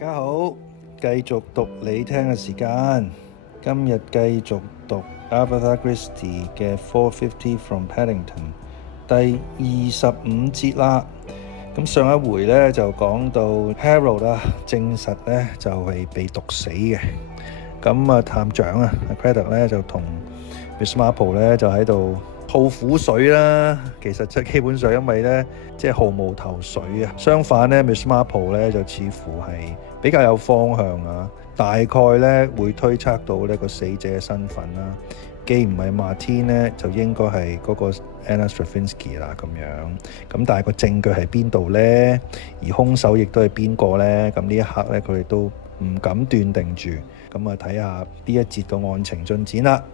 家好，繼續讀你聽嘅時間，今日繼續讀 A.Christie 嘅450 from Paddington 第25節啦。咁上一回咧就講到 Harold 證實咧就係被毒死嘅。咁探長A.Christie 咧就同 Miss Marple 咧就喺度吐苦水啦，其實即係基本上因為咧即係毫無頭緒啊。相反咧 Miss Marple 咧就似乎係比較有方向啊，大概咧會推測到呢個死者嘅身份啦。既唔係Martin咧，就應該係嗰個 Anna Stravinsky 啦咁樣。咁但係個證據喺邊度咧？而兇手亦都係邊個咧？咁呢一刻咧，佢哋都唔敢斷定住。咁睇下呢一節嘅案情進展啦。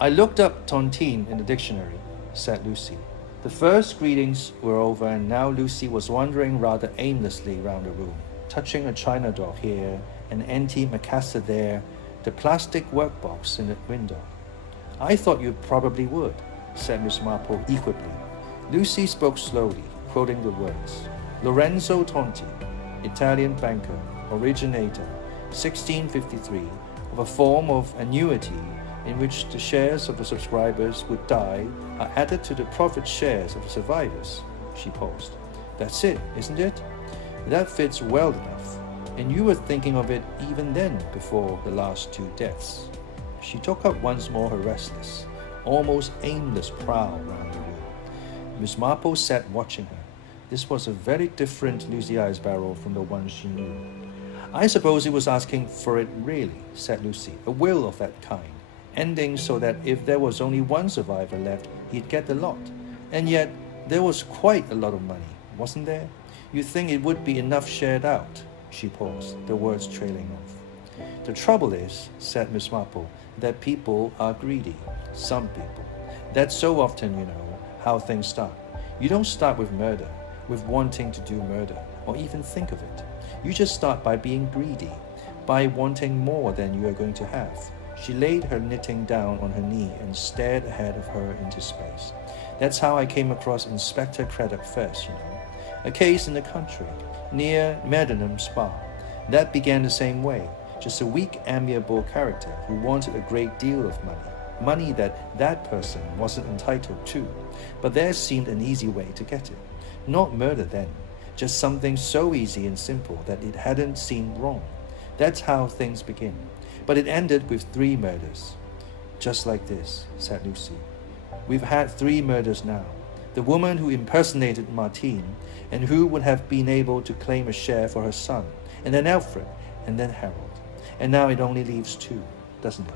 I looked up tontine in the dictionary, said Lucy. The first greetings were over, and now Lucy was wandering rather aimlessly round the room, touching a china dog here, an antique Macassar there, the plastic workbox in the window. I thought you probably would, said Miss Marple equably. Lucy spoke slowly, quoting the words. Lorenzo Tonti, Italian banker, originator, 1653, of a form of annuity in which the shares of the subscribers would die are added to the profit shares of the survivors. She paused. That's it, isn't it? That fits well enough. And you were thinking of it even then before the last two deaths. She took up once more her restless, almost aimless prowl round the room. Miss Marple sat watching her. This was a very different Lucy Isbarrow from the one she knew. I suppose he was asking for it really, said Lucy, a will of that kind, ending so that if there was only one survivor left, he'd get the lot. And yet, there was quite a lot of money, wasn't there? You think it would be enough shared out? She paused, the words trailing off. The trouble is, said Miss Marple, that people are greedy. Some people. That's so often, you know, how things start. You don't start with murder, with wanting to do murder, or even think of it. You just start by being greedy, by wanting more than you are going to have. She laid her knitting down on her knee and stared ahead of her into space. That's how I came across Inspector Craddock first, you know. A case in the country, near Meddenham Spa. That began the same way. Just a weak, amiable character who wanted a great deal of money. Money that person wasn't entitled to. But there seemed an easy way to get it. Not murder then. Just something so easy and simple that it hadn't seemed wrong. That's how things begin. But it ended with 3 murders. Just like this, said Lucy. We've had 3 murders now. The woman who impersonated Martine, and who would have been able to claim a share for her son, and then Alfred, and then Harold. And now it only leaves 2, doesn't it?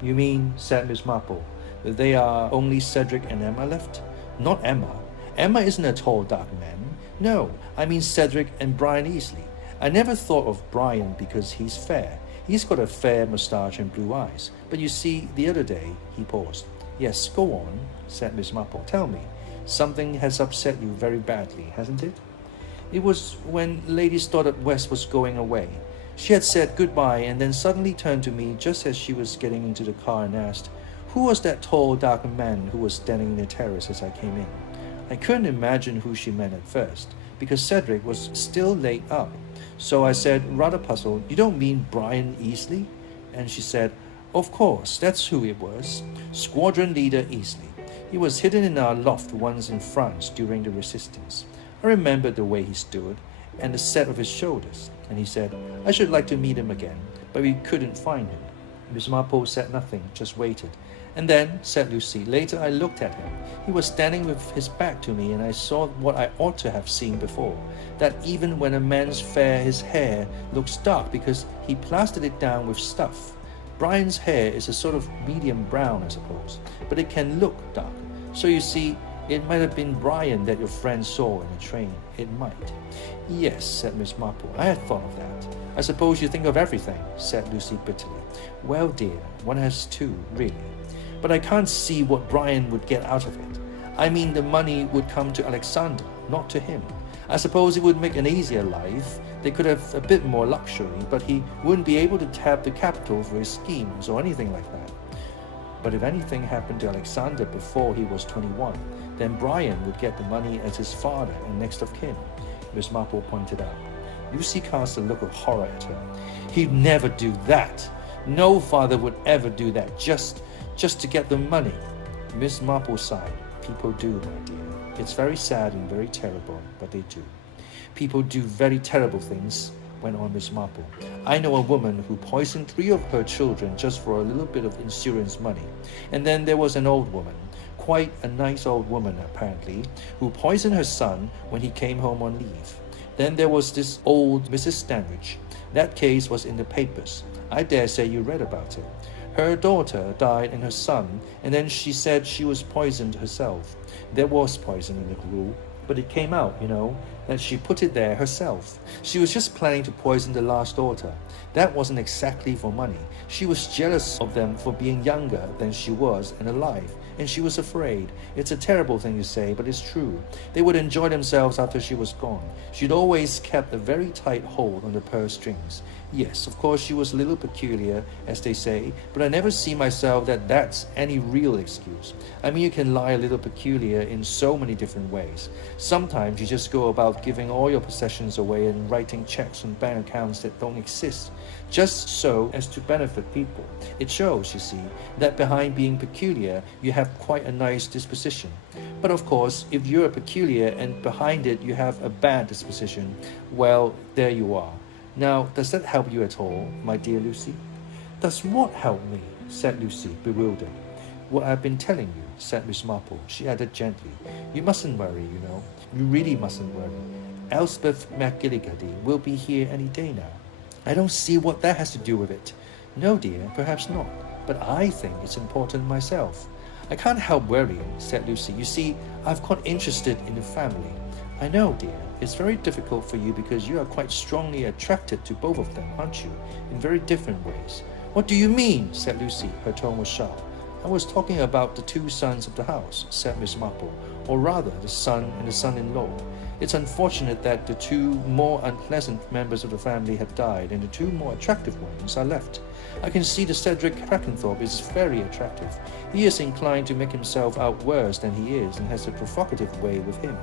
You mean, said Miss Marple, that they are only Cedric and Emma left? Not Emma. Emma isn't a tall, dark man. No, I mean Cedric and Brian Easley. I never thought of Brian because he's fair. He's got a fair moustache and blue eyes. But you see, the other day, he paused. Yes, go on, said Miss Marple. Tell me. Something has upset you very badly, hasn't it? It was when Lady Stoddard West was going away. She had said goodbye and then suddenly turned to me just as she was getting into the car and asked, who was that tall, dark man who was standing in the terrace as I came in? I couldn't imagine who she meant at first, because Cedric was still laid up. So I said, rather puzzled, you don't mean Brian Easley? And she said, of course, that's who it was. Squadron Leader Easley. He was hidden in our loft once in France during the resistance. I remembered the way he stood and the set of his shoulders. And he said, I should like to meet him again, but we couldn't find him. Miss Marple said nothing, just waited. And then, said Lucy, later I looked at him. He was standing with his back to me, and I saw what I ought to have seen before, that even when a man's fair, his hair looks dark because he plastered it down with stuff. Brian's hair is a sort of medium brown, I suppose, but it can look dark. So you see, it might have been Brian that your friend saw in the train. It might. Yes, said Miss Marple, I had thought of that. I suppose you think of everything, said Lucy bitterly. Well, dear, one has to, really. But I can't see what Brian would get out of it. I mean, the money would come to Alexander, not to him. I suppose it would make an easier life. They could have a bit more luxury, but he wouldn't be able to tap the capital for his schemes or anything like that. But if anything happened to Alexander before he was 21, then Brian would get the money as his father and next of kin, Miss Marple pointed out. Lucy cast a look of horror at her. He'd never do that. No father would ever do that just to get the money. Miss Marple sighed. People do, my dear. It's very sad and very terrible, but they do. People do very terrible things, went on Miss Marple. I know a woman who poisoned 3 of her children just for a little bit of insurance money. And then there was an old woman, quite a nice old woman apparently, who poisoned her son when he came home on leave. Then there was this old Mrs. Stanridge. That case was in the papers. I dare say you read about it. Her daughter died and her son, and then she said she was poisoned herself. There was poison in the gruel, but it came out, that she put it there herself. She was just planning to poison the last daughter. That wasn't exactly for money. She was jealous of them for being younger than she was and alive, and she was afraid. It's a terrible thing to say, but it's true. They would enjoy themselves after she was gone. She'd always kept a very tight hold on the purse strings. Yes, of course, she was a little peculiar, as they say, but I never see myself that that's any real excuse. I mean, you can lie a little peculiar in so many different ways. Sometimes you just go about giving all your possessions away and writing checks on bank accounts that don't exist, just so as to benefit people. It shows, you see, that behind being peculiar, you have quite a nice disposition. But of course, if you're peculiar and behind it you have a bad disposition, well, there you are. Now, does that help you at all, my dear Lucy? Does what help me? Said Lucy, bewildered. What I've been telling you, said Miss Marple. She added gently, you mustn't worry, You really mustn't worry. Elspeth McGilicuddy will be here any day now. I don't see what that has to do with it. No, dear, perhaps not. But I think it's important myself. I can't help worrying, said Lucy. You see, I've got interested in the family. I know, dear. It's very difficult for you because you are quite strongly attracted to both of them, aren't you? In very different ways. What do you mean? Said Lucy. Her tone was sharp. I was talking about the 2 sons of the house, said Miss Marple, or rather the son and the son-in-law. It's unfortunate that the 2 more unpleasant members of the family have died and the 2 more attractive ones are left. I can see that Cedric Crackenthorpe is very attractive. He is inclined to make himself out worse than he is and has a provocative way with him.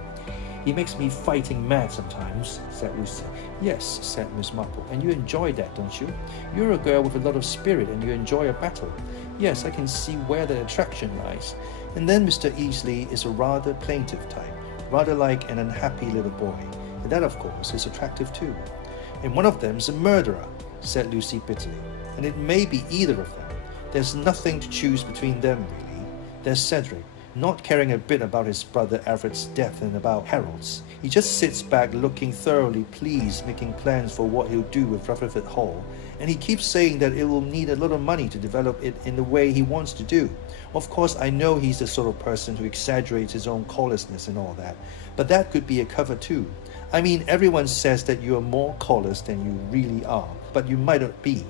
He makes me fighting mad sometimes, said Lucy. Yes, said Miss Marple, and you enjoy that, don't you? You're a girl with a lot of spirit and you enjoy a battle. Yes, I can see where the attraction lies. And then Mr. Easley is a rather plaintive type, rather like an unhappy little boy. And that, of course, is attractive too. And one of them's a murderer, said Lucy bitterly. And it may be either of them. There's nothing to choose between them, really. There's Cedric, not caring a bit about his brother Everett's death and about Harold's. He just sits back looking thoroughly pleased, making plans for what he'll do with Rutherford Hall, and he keeps saying that it will need a lot of money to develop it in the way he wants to do. Of course, I know he's the sort of person who exaggerates his own callousness and all that, but that could be a cover too. I mean, everyone says that you are more callous than you really are, but you might not be.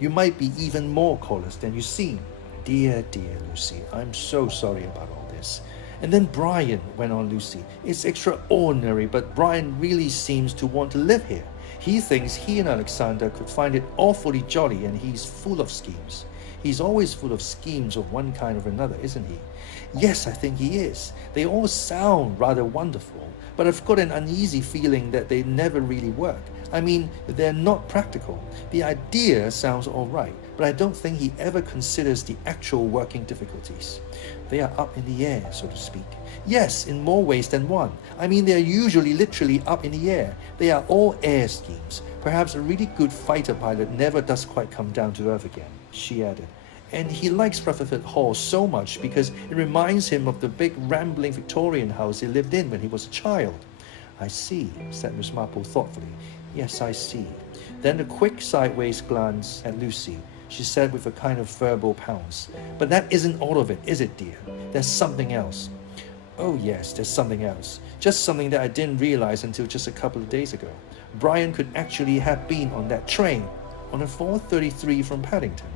You might be even more callous than you seem. Dear, dear Lucy, I'm so sorry about all this. And then Brian, went on Lucy. It's extraordinary, but Brian really seems to want to live here. He thinks he and Alexander could find it awfully jolly, and he's full of schemes. He's always full of schemes of one kind or another, isn't he? Yes, I think he is. They all sound rather wonderful, but I've got an uneasy feeling that they never really work. I mean, they're not practical. The idea sounds all right, but I don't think he ever considers the actual working difficulties. They are up in the air, so to speak. Yes, in more ways than one. I mean, they are usually literally up in the air. They are all air schemes. Perhaps a really good fighter pilot never does quite come down to earth again, she added. And he likes Rutherford Hall so much because it reminds him of the big rambling Victorian house he lived in when he was a child. I see, said Miss Marple thoughtfully. Yes, I see. Then a quick sideways glance at Lucy. She said with a kind of verbal pounce, but that isn't all of it, is it, dear? There's something else. Oh yes, there's something else. Just something that I didn't realize until just a couple of days ago. Brian could actually have been on that train, on a 4:33 from Paddington.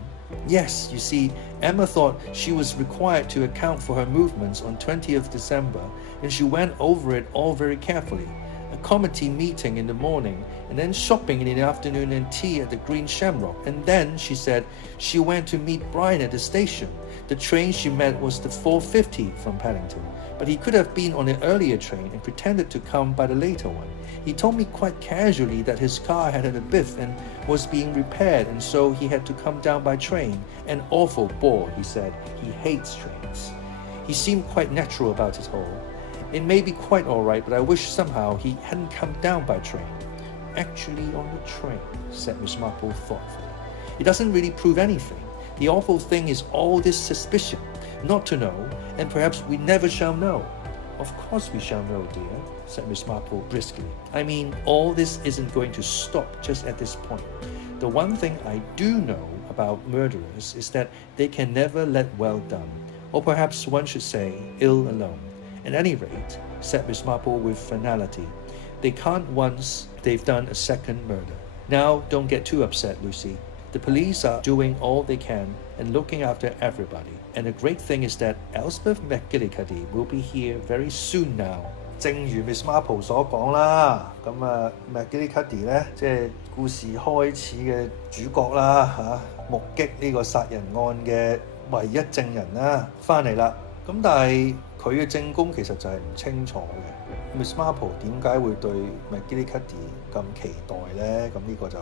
Yes, you see, Emma thought she was required to account for her movements on 20th December, and she went over it all very carefully. a committee meeting in the morning, and then shopping in the afternoon and tea at the Green Shamrock. And then, she said, she went to meet Brian at the station. The train she met was the 4:50 from Paddington, but he could have been on an earlier train and pretended to come by the later one. He told me quite casually that his car had a biff and was being repaired, and so he had to come down by train. An awful bore, he said. He hates trains. He seemed quite natural about it all. It may be quite all right, but I wish somehow he hadn't come down by train. Actually on the train, said Miss Marple thoughtfully. It doesn't really prove anything. The awful thing is all this suspicion, not to know, and perhaps we never shall know. Of course we shall know, dear, said Miss Marple briskly. I mean, all this isn't going to stop just at this point. The one thing I do know about murderers is that they can never let well done, or perhaps one should say ill alone. At any rate, said Miss Marple with finality, they can't once they've done a second murder. Now, don't get too upset, Lucy. The police are doing all they can and looking after everybody. And the great thing is that Elspeth McGilicuddy will be here very soon now. 正如 Miss Marple 所講啦，咁McGilicuddy 咧，即係故事開始嘅主角啦嚇，目擊呢個殺人案嘅唯一證人啦，翻嚟啦。咁但係佢嘅證供其實就係唔清楚嘅。Miss Marple 點解會對 McGilicuddy 咁期待咧？咁呢個就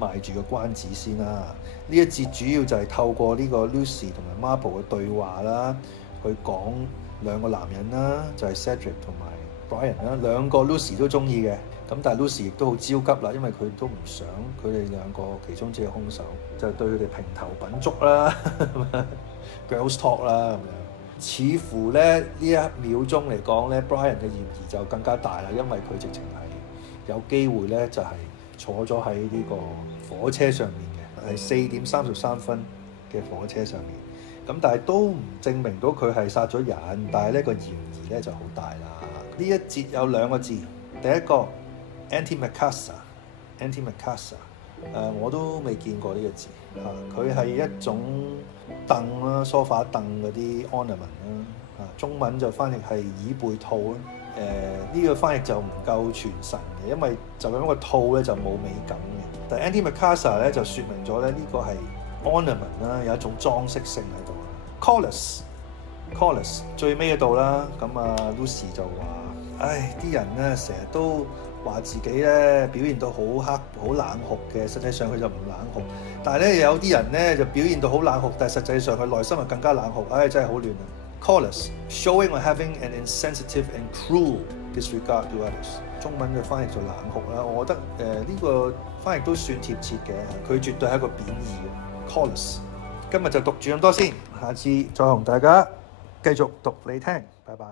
賣住個關子先啦。呢一節主要就係透過呢個 Lucy 同埋 Marple 嘅對話啦，去講兩個男人啦，就係 Cedric 同埋 Brian 啦，兩個 Lucy 都中意嘅。咁但係 Lucy 亦都好焦急啦，因為佢都唔想佢哋兩個其中之嘅兇手就對佢哋評頭品足啦，girls talk 啦咁樣。似乎咧呢一秒鐘嚟講咧 ，Brian 嘅嫌疑就更加大啦，因為佢直情係有機會咧就係坐咗喺呢個火車上面嘅，係4:33嘅火車上面。咁但係都唔證明到佢係殺咗人，但係呢個嫌疑咧就好大啦。呢一節有兩個字，第一個 antimacassar，我都未見過呢個字佢係一種凳啦，梳化凳嗰啲 ornament 啦，中文就翻譯係椅背套啦。呢個翻譯就唔夠傳神嘅，因為就咁一個套咧就冇美感嘅。但係 antimacassar 咧就説明咗咧呢個係 ornament 啦，有一種裝飾性喺度。Collis 最尾嗰度啦，咁Lucy 就話：唉，啲人咧成日都話自己咧表現到好黑好冷酷嘅，實際上佢就唔冷酷。但係咧有啲人咧就表現到好冷酷，但係實際上佢內心係更加冷酷。唉，真係好亂啊！ Collis showing or having an insensitive and cruel disregard to others。中文嘅翻譯做冷酷啦，我覺得呢個翻譯都算貼切嘅，佢絕對係一個貶義嘅 Collis。今日就讀住咁多先，下次再同大家繼續讀你聽，拜拜。